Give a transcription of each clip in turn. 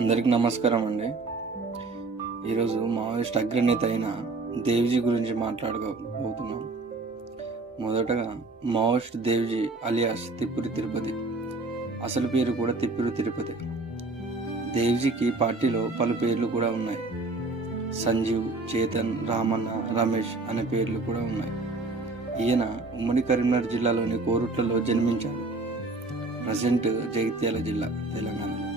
అందరికీ నమస్కారం అండి. ఈరోజు మావోయిస్ట్ అగ్రనేత అయిన దేవ్జీ గురించి మాట్లాడబోతున్నాం. మొదటగా మావోయిస్ట్ దేవ్జీ అలియాస్ తిప్పురి తిరుపతి. అసలు పేరు కూడా తిప్పురి తిరుపతి. దేవ్జీకి పార్టీలో పలు పేర్లు కూడా ఉన్నాయి. సంజీవ్, చేతన్, రామన్న, రమేష్ అనే పేర్లు కూడా ఉన్నాయి. ఈయన ఉమ్మడి కరీంనగర్ జిల్లాలోని కోరుట్లలో జన్మించాడు. ప్రజెంట్ జగిత్యాల జిల్లా, తెలంగాణలో.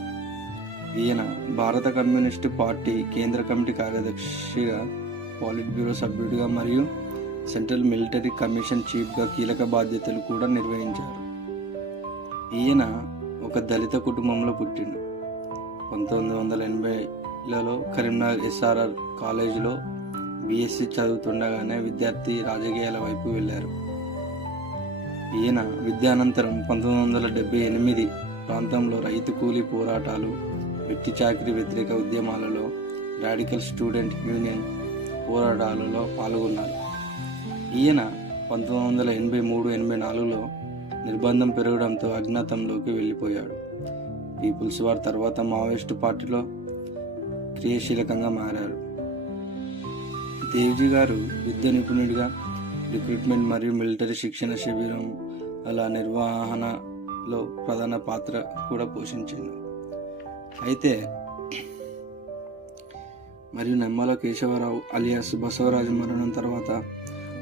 ఈయన భారత కమ్యూనిస్టు పార్టీ కేంద్ర కమిటీ కార్యదర్శిగా, పాలిట్ బ్యూరో సభ్యుడిగా మరియు సెంట్రల్ మిలిటరీ కమిషన్ చీఫ్గా కీలక బాధ్యతలు కూడా నిర్వహించారు. ఈయన ఒక దళిత కుటుంబంలో పుట్టిండు. 1980లలో కరీంనగర్ SRR కాలేజీలో BSc చదువుతుండగానే విద్యార్థి రాజకీయాల వైపు వెళ్ళారు. ఈయన విద్యానంతరం 1978 ప్రాంతంలో రైతు కూలీ పోరాటాలు, వ్యక్తి చాకరీ వ్యతిరేక ఉద్యమాలలో, రాడికల్ స్టూడెంట్ యూనియన్ పోరాటాలలో పాల్గొన్నారు. ఈయన 1983-84లో నిర్బంధం పెరగడంతో అజ్ఞాతంలోకి వెళ్ళిపోయాడు. పీపుల్స్ వార్ తర్వాత మావోయిస్టు పార్టీలో క్రియాశీలకంగా మారారు. దేవ్జీ గారు యుద్ధ నిపుణుడిగా రిక్రూట్మెంట్ మరియు మిలిటరీ శిక్షణ శిబిరం నిర్వహణలో ప్రధాన పాత్ర కూడా పోషించింది. అయితే మరియు నెమ్మల కేశవరావు అలియాస్ బసవరాజు మరణం తర్వాత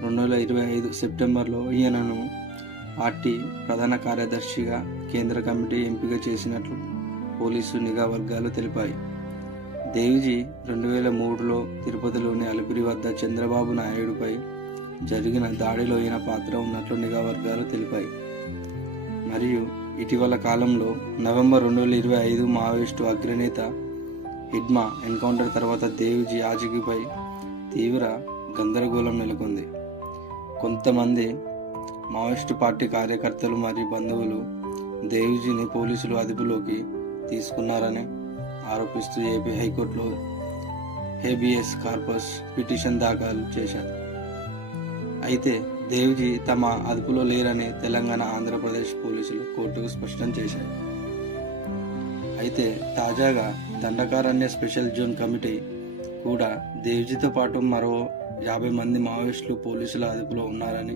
2025 సెప్టెంబర్లో ఈయనను పార్టీ ప్రధాన కార్యదర్శిగా కేంద్ర కమిటీ ఎంపిక చేసినట్లు పోలీసు నిఘా వర్గాలు తెలిపాయి. దేవ్జీ 2003లో తిరుపతిలోని అలిపిరి వద్ద చంద్రబాబు నాయుడుపై జరిగిన దాడిలో ఈయన పాత్ర ఉన్నట్లు నిఘా వర్గాలు తెలిపాయి. మరియు ఇటీవల కాలంలో నవంబర్ 2025 మావోయిస్టు అగ్రనేత హిడ్మా ఎన్కౌంటర్ తర్వాత దేవ్జీ ఆచూకీపై తీవ్ర గందరగోళం నెలకొంది. కొంతమంది మావోయిస్టు పార్టీ కార్యకర్తలు మరియు బంధువులు దేవ్జీని పోలీసులు అదుపులోకి తీసుకున్నారని ఆరోపిస్తూ ఏపీ హైకోర్టులో హేబియస్ కార్పస్ పిటిషన్ దాఖలు చేశారు. అయితే దేవ్జీ తమ అదుపులో లేరని తెలంగాణ, ఆంధ్రప్రదేశ్ పోలీసులు కోర్టుకు స్పష్టం చేశారు. అయితే తాజాగా దండకారణ్య స్పెషల్ జోన్ కమిటీ కూడా దేవ్జీతో పాటు మరో 50 మంది మావోయిస్టులు పోలీసుల అదుపులో ఉన్నారని,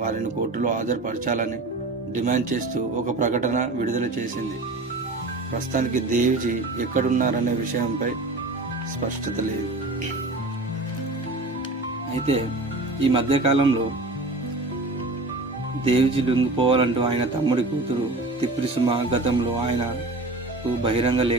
వారిని కోర్టులో హాజరుపరచాలని డిమాండ్ చేస్తూ ఒక ప్రకటన విడుదల చేసింది. ప్రస్తుతానికి దేవ్జీ ఎక్కడున్నారనే విషయంపై స్పష్టత లేదు. అయితే ఈ మధ్యకాలంలో దేవ్జీ లొంగిపోవాలంటూ ఆయన తమ్ముడి కూతురు తిప్రి సుమ గతంలో ఆయనకు బహిరంగ లేఖ